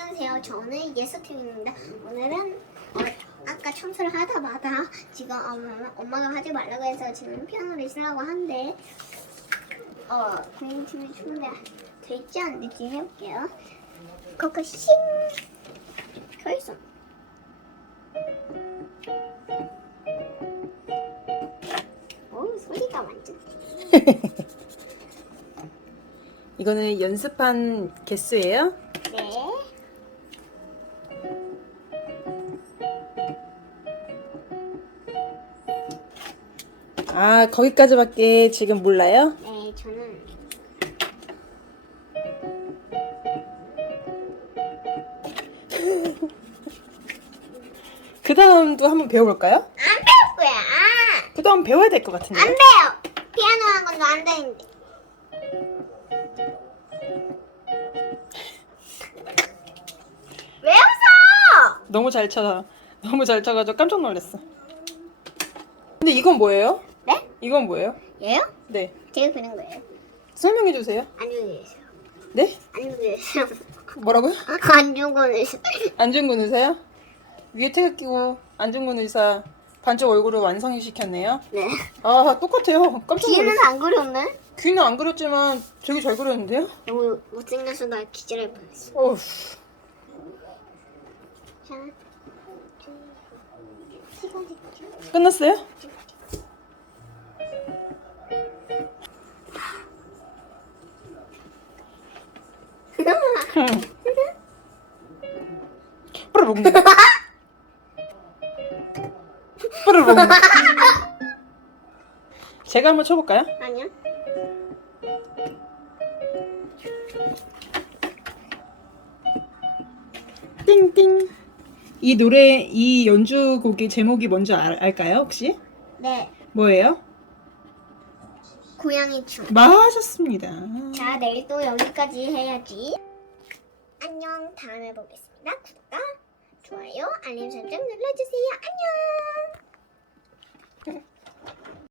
안녕하세요. 저는 예스팀입니다. 오늘은 어, 아까 청소를 하다마다 지금 엄마, 엄마가 하지 말라고 해서 지금 피아노를 치려고 하는데 어 고객님이 추는데 될지 안 될지 해볼게요. 거기 싱 켜있어. 오 소리가 완전. 이거는 연습한 개수예요. 아 거기까지밖에 지금 몰라요? 네 저는 그 다음도 한번 배워볼까요? 안 배울 거야. 아, 그 다음 배워야 될것안 같은데요? 배워. 피아노 학원도 안 되는데. 왜 웃어? 너무 잘 쳐. 너무 잘 쳐가지고 깜짝 놀랐어. 근데 이건 뭐예요? 네? 이건 뭐예요? 얘요? 네. 제가 그린 거예요. 설명해 주세요. 안중근 의사. 네? 안중근 의사. 뭐라고요? 안중근 의사. 안중근 의사요? 위에 태극 끼고 안중근 의사 반쪽 얼굴을 완성이 시켰네요. 네. 아 똑같아요. 깜짝 뒤에는 놀랐어. 안 그렸네? 귀는 안 그렸지만 되게 잘 그렸는데요? 너무 못생겨서 나 기절할 뻔했어. 어우. 자? 끝났어요? 뿌르릉 뿌르릉 제가 한번 쳐볼까요? 아니야? 띵띵 이 노래 이 연주곡의 제목이 뭔지 알, 알까요 혹시? 네. 뭐예요? 고양이 춤. 맞았습니다 자, 내일 또 여기까지 해야지. 다음에 보겠습니다. 구독과 좋아요, 알림 설정 눌러주세요. 안녕!